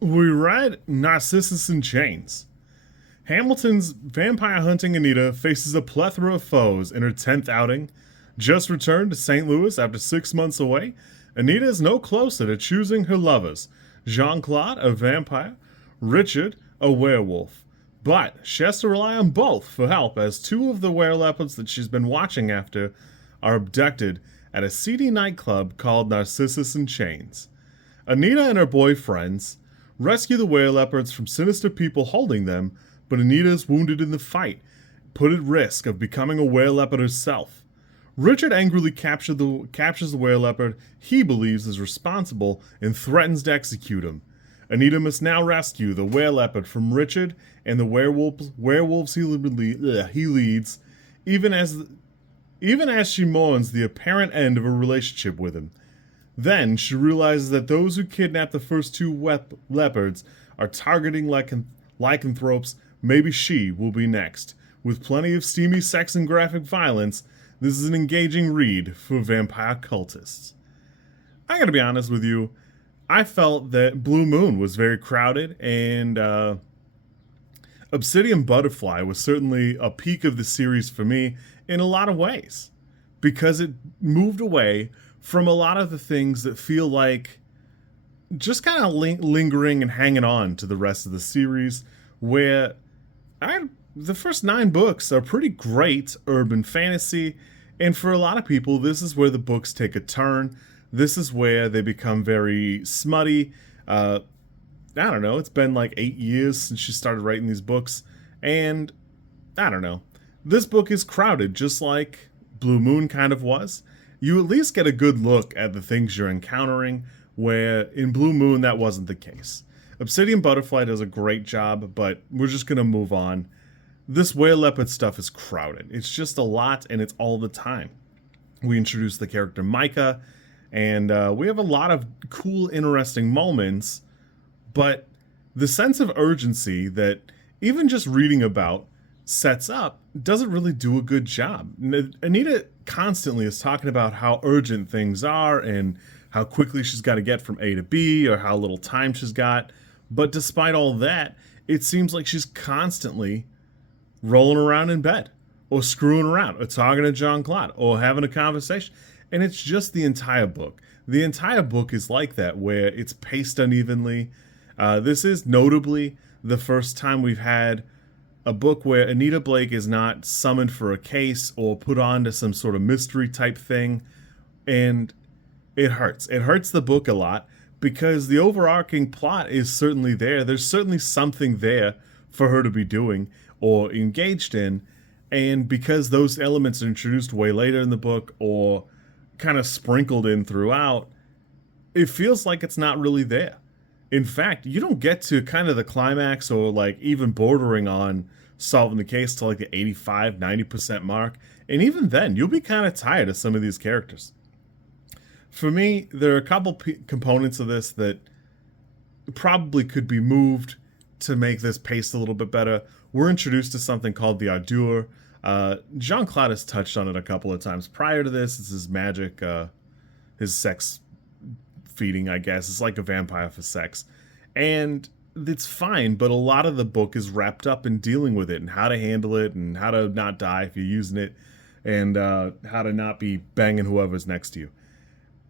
We read Narcissus in Chains. Hamilton's vampire hunting Anita faces a plethora of foes in her 10th outing. Just returned to St. Louis after 6 months away, Anita is no closer to choosing her lovers Jean Claude, a vampire, Richard, a werewolf. But she has to rely on both for help as two of the wereleopards that she's been watching after are abducted at a seedy nightclub called Narcissus in Chains. Anita and her boyfriends rescue the wereleopards from sinister people holding them, but Anita is wounded in the fight, put at risk of becoming a wereleopard herself. Richard angrily captures the wereleopard he believes is responsible and threatens to execute him. Anita must now rescue the wereleopard from Richard and the werewolves he leads, even as she mourns the apparent end of her relationship with him. Then she realizes that those who kidnapped the first two leopards are targeting lycanthropes. Maybe she will be next. With plenty of steamy sex and graphic violence, this is an engaging read for vampire cultists. I gotta be honest with you, I felt that Blue Moon was very crowded, and Obsidian Butterfly was certainly a peak of the series for me in a lot of ways, because it moved away from a lot of the things that feel like just kind of lingering and hanging on to the rest of the series, where the first 9 books are pretty great urban fantasy, and for a lot of people, this is where the books take a turn. This is where they become very smutty. I don't know, it's been like 8 years since she started writing these books, and I don't know. This book is crowded, just like Blue Moon kind of was. You at least get a good look at the things you're encountering, where in Blue Moon that wasn't the case. Obsidian Butterfly does a great job, but we're just going to move on. This whale leopard stuff is crowded. It's just a lot, and it's all the time. We introduce the character Micah, and we have a lot of cool, interesting moments, but the sense of urgency that even just reading about sets up doesn't really do a good job. Anita constantly is talking about how urgent things are and how quickly she's got to get from A to B or how little time she's got. But despite all that, it seems like she's constantly rolling around in bed or screwing around or talking to John Claude or having a conversation. And it's just the entire book. The entire book is like that, where it's paced unevenly. This is notably the first time we've had a book where Anita Blake is not summoned for a case or put on to some sort of mystery type thing. And it hurts. It hurts the book a lot because the overarching plot is certainly there. There's certainly something there for her to be doing or engaged in. And because those elements are introduced way later in the book or kind of sprinkled in throughout, it feels like it's not really there. In fact, you don't get to kind of the climax or like even bordering on solving the case to like the 85-90% mark. And even then, you'll be kind of tired of some of these characters. For me, there are a couple components of this that probably could be moved to make this paced a little bit better. We're introduced to something called the Ardure. Jean Claude has touched on it a couple of times prior to this. It's his magic, his sex feeding, I guess. It's like a vampire for sex. And it's fine, but a lot of the book is wrapped up in dealing with it and how to handle it and how to not die if you're using it and how to not be banging whoever's next to you.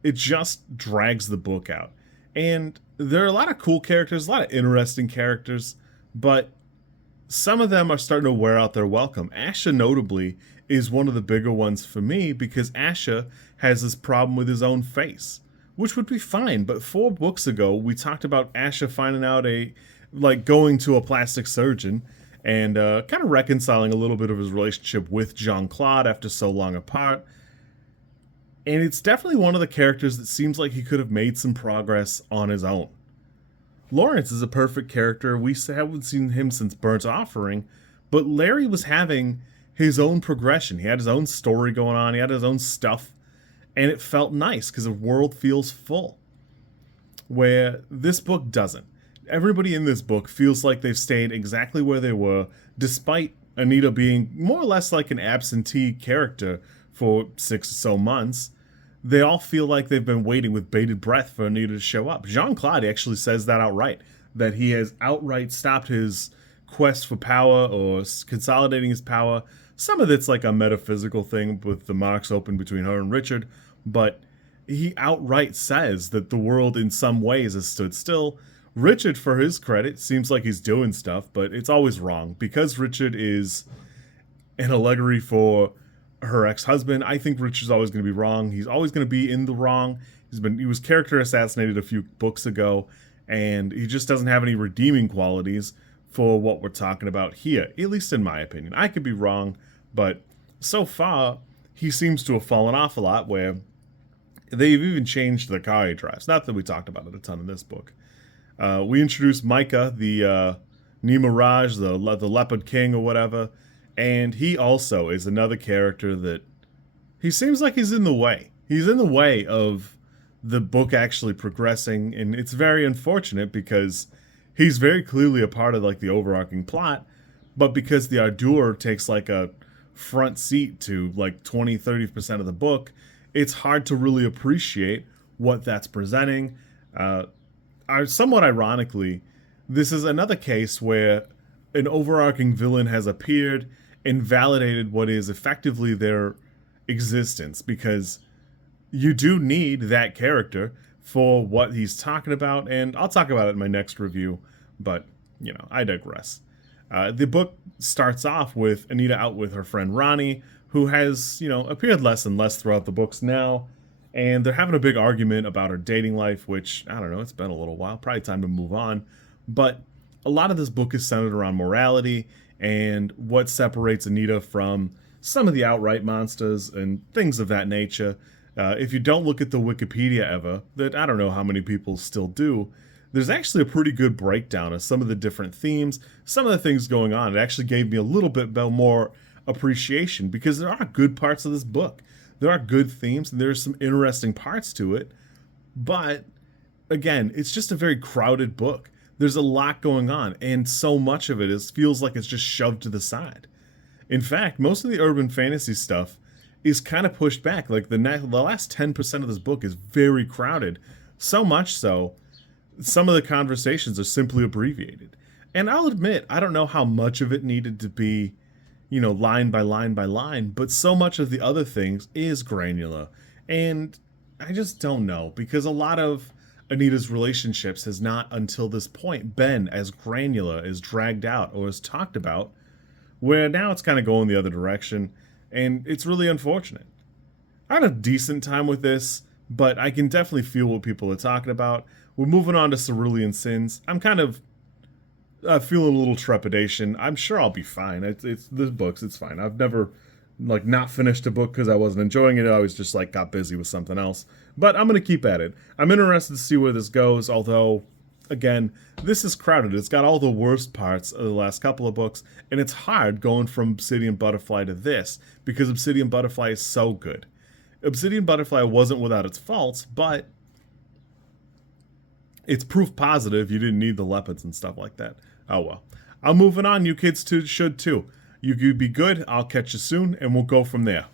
It just drags the book out. And there are a lot of cool characters, a lot of interesting characters, but some of them are starting to wear out their welcome. Asha, notably, is one of the bigger ones for me because Asha has this problem with his own face, which would be fine. But 4 books ago, we talked about Asha finding out going to a plastic surgeon and kind of reconciling a little bit of his relationship with Jean Claude after so long apart. And it's definitely one of the characters that seems like he could have made some progress on his own. Lawrence is a perfect character. We haven't seen him since Burnt Offering, but Larry was having his own progression. He had his own story going on. He had his own stuff, and it felt nice because the world feels full, where this book doesn't. Everybody in this book feels like they've stayed exactly where they were, despite Anita being more or less like an absentee character for 6 or so months. They all feel like they've been waiting with bated breath for Anita to show up. Jean Claude actually says that outright. that he has outright stopped his quest for power or consolidating his power. Some of it's like a metaphysical thing with the marks open between her and Richard, but he outright says that the world in some ways has stood still. Richard, for his credit, seems like he's doing stuff, but it's always wrong. Because Richard is an allegory for her ex-husband, I think Richard's always going to be wrong. He's always going to be in the wrong. He was character assassinated a few books ago, and he just doesn't have any redeeming qualities for what we're talking about here, at least in my opinion. I could be wrong, but so far, he seems to have fallen off a lot, where they've even changed the car he drives. Not that we talked about it a ton in this book. We introduced Micah, the Nemiraj, the Leopard King or whatever, and he also is another character that he seems like he's in the way. He's in the way of the book actually progressing, and it's very unfortunate because he's very clearly a part of like the overarching plot, but because the Ardur takes like a front seat to like 20-30% of the book, it's hard to really appreciate what that's presenting. Somewhat ironically, this is another case where an overarching villain has appeared and validated what is effectively their existence, because you do need that character for what he's talking about, and I'll talk about it in my next review, but, you know, I digress. The book starts off with Anita out with her friend Ronnie, who has, you know, appeared less and less throughout the books now, and they're having a big argument about her dating life, which, I don't know, it's been a little while, probably time to move on, but a lot of this book is centered around morality and what separates Anita from some of the outright monsters and things of that nature. If you don't look at the Wikipedia ever, that I don't know how many people still do, there's actually a pretty good breakdown of some of the different themes, some of the things going on. It actually gave me a little bit more appreciation, because there are good parts of this book. There are good themes, and there's some interesting parts to it. But, again, it's just a very crowded book. There's a lot going on, and so much of it feels like it's just shoved to the side. In fact, most of the urban fantasy stuff is kind of pushed back. Like the last 10% of this book is very crowded. So much so, some of the conversations are simply abbreviated. And I'll admit, I don't know how much of it needed to be, you know, line by line by line, but so much of the other things is granular. And I just don't know, because a lot of Anita's relationships has not until this point been as granular, as dragged out, or as talked about, where now it's kind of going the other direction, and it's really unfortunate. I had a decent time with this, but I can definitely feel what people are talking about. We're moving on to Cerulean Sins. I'm kind of feeling a little trepidation. I'm sure I'll be fine. It's the books, it's fine. I've never like not finished a book because I wasn't enjoying it. I always just like got busy with something else. But I'm going to keep at it. I'm interested to see where this goes, although, again, this is crowded. It's got all the worst parts of the last couple of books, and it's hard going from Obsidian Butterfly to this, because Obsidian Butterfly is so good. Obsidian Butterfly wasn't without its faults, but it's proof positive you didn't need the leopards and stuff like that. Oh well. I'm moving on. You kids should too. You be good. I'll catch you soon, and we'll go from there.